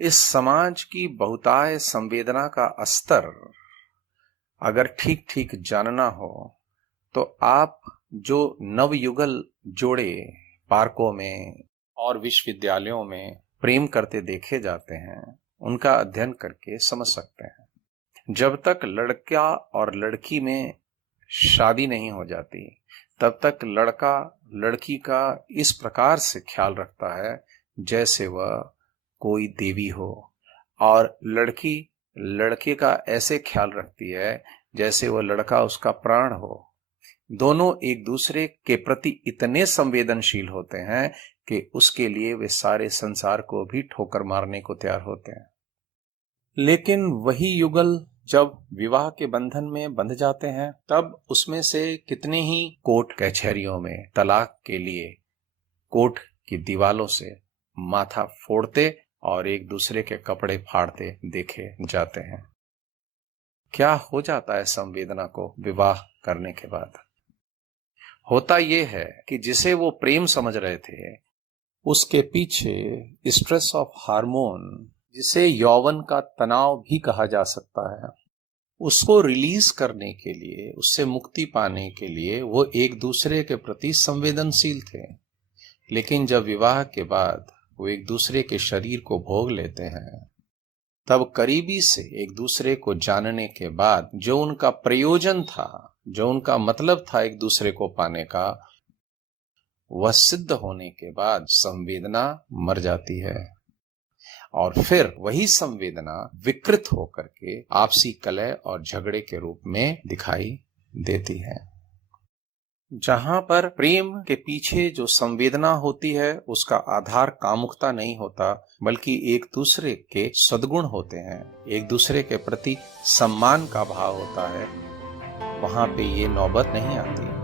इस समाज की बहुतायत संवेदना का स्तर अगर ठीक ठीक जानना हो तो आप जो नवयुगल जोड़े पार्कों में और विश्वविद्यालयों में प्रेम करते देखे जाते हैं, उनका अध्ययन करके समझ सकते हैं। जब तक लड़का और लड़की में शादी नहीं हो जाती, तब तक लड़का लड़की का इस प्रकार से ख्याल रखता है जैसे वह कोई देवी हो, और लड़की लड़के का ऐसे ख्याल रखती है जैसे वह लड़का उसका प्राण हो। दोनों एक दूसरे के प्रति इतने संवेदनशील होते हैं कि उसके लिए वे सारे संसार को भी ठोकर मारने को तैयार होते हैं। लेकिन वही युगल जब विवाह के बंधन में बंध जाते हैं, तब उसमें से कितने ही कोर्ट कचहरियों में तलाक के लिए कोर्ट की दीवालों से माथा फोड़ते और एक दूसरे के कपड़े फाड़ते देखे जाते हैं। क्या हो जाता है संवेदना को विवाह करने के बाद? होता यह है कि जिसे वो प्रेम समझ रहे थे, उसके पीछे स्ट्रेस ऑफ हार्मोन, जिसे यौवन का तनाव भी कहा जा सकता है, उसको रिलीज करने के लिए, उससे मुक्ति पाने के लिए वो एक दूसरे के प्रति संवेदनशील थे। लेकिन जब विवाह के बाद वो एक दूसरे के शरीर को भोग लेते हैं, तब करीबी से एक दूसरे को जानने के बाद जो उनका प्रयोजन था, जो उनका मतलब था एक दूसरे को पाने का, वह सिद्ध होने के बाद संवेदना मर जाती है और फिर वही संवेदना विकृत होकर के आपसी कलह और झगड़े के रूप में दिखाई देती है। जहां पर प्रेम के पीछे जो संवेदना होती है, उसका आधार कामुकता नहीं होता, बल्कि एक दूसरे के सद्गुण होते हैं, एक दूसरे के प्रति सम्मान का भाव होता है, वहां पे ये नौबत नहीं आती।